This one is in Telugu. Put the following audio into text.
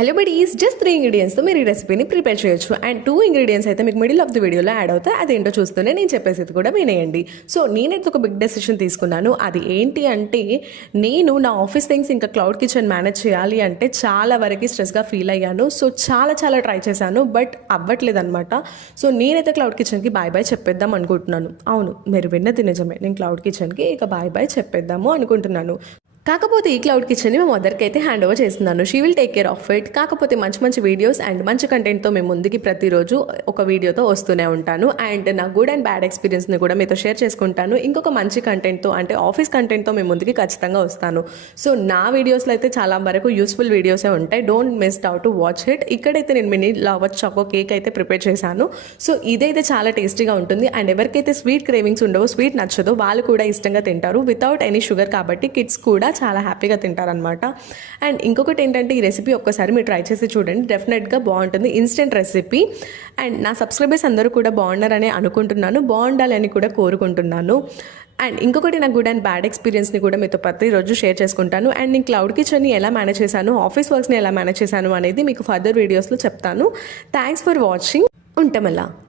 హలో బడీస్, జస్ట్ 3 ఇంగ్రీడియంట్స్తో మీరు ఈ రెసిపీని ప్రిపేర్ చేయొచ్చు. అండ్ 2 ఇంగ్రీడియంట్స్ అయితే మీకు మిడిల్ ఆఫ్ ది వీడియోలో యాడ్ అవుతాయి. అదేంటో చూస్తూనే నేను చెప్పేసి కూడా వినేయండి. సో నేనైతే ఒక బిగ్ డెసిషన్ తీసుకున్నాను. అది ఏంటి అంటే, నేను నా ఆఫీస్ థింగ్స్ ఇంకా క్లౌడ్ కిచెన్ మేనేజ్ చేయాలి అంటే చాలా వరకు స్ట్రెస్గా ఫీల్ అయ్యాను. సో చాలా ట్రై చేశాను, బట్ అవ్వట్లేదు అనమాట. సో నేనైతే క్లౌడ్ కిచెన్కి బాయ్ చెప్పేద్దాం అనుకుంటున్నాను. అవును, మీరు విన్నది నిజమే. నేను క్లౌడ్ కిచెన్కి ఇక బాయ్ చెప్పేద్దాము అనుకుంటున్నాను. కాకపోతే ఈ క్లౌడ్ కిచెన్ని మా మదర్కి అయితే హ్యాండ్ ఓవర్ చేస్తున్నాను. She will take care of it. కాకపోతే మంచి వీడియోస్ అండ్ మంచి కంటెంట్తో మేము ముందుకి ప్రతిరోజు ఒక వీడియోతో వస్తూనే ఉంటాను. అండ్ నా గుడ్ అండ్ బ్యాడ్ ఎక్స్పీరియన్స్ని కూడా మీతో షేర్ చేసుకుంటాను. ఇంకొక మంచి కంటెంట్తో అంటే ఆఫీస్ కంటెంట్తో మేము ముందుకి ఖచ్చితంగా వస్తాను. సో నా వీడియోస్లో అయితే చాలా వరకు యూస్ఫుల్ వీడియోసే ఉంటాయి. Don't miss out to watch it. ఇక్కడైతే నేను మినీ లవర్ చాకో కేక్ అయితే ప్రిపేర్ చేశాను. సో ఇదైతే చాలా టేస్టీగా ఉంటుంది. అండ్ ఎవరికైతే స్వీట్ క్రేవింగ్స్ ఉండవో, స్వీట్ నచ్చదో, వాళ్ళు కూడా ఇష్టంగా తింటారు. వితౌట్ ఎనీ షుగర్ కాబట్టి కిడ్స్ కూడా చాలా హ్యాపీగా తింటారనమాట. అండ్ ఇంకొకటి ఏంటంటే, ఈ రెసిపీ ఒక్కసారి మీరు ట్రై చేసి చూడండి, డెఫినెట్గా బాగుంటుంది. Instant recipe. అండ్ నా సబ్స్క్రైబర్స్ అందరూ కూడా బాగున్నారని అనుకుంటున్నాను, బాగుండాలని కూడా కోరుకుంటున్నాను. అండ్ ఇంకొకటి నా గుడ్ అండ్ బ్యాడ్ ఎక్స్పీరియన్స్ని కూడా మీతో ప్రతిరోజు షేర్ చేసుకుంటాను. అండ్ నేను క్లౌడ్ కిచెన్ని ఎలా మేనేజ్ చేశాను, ఆఫీస్ వర్క్స్ని ఎలా మేనేజ్ చేశాను అనేది మీకు ఫర్దర్ వీడియోస్లో చెప్తాను. Thanks for watching. ఉంటామలా.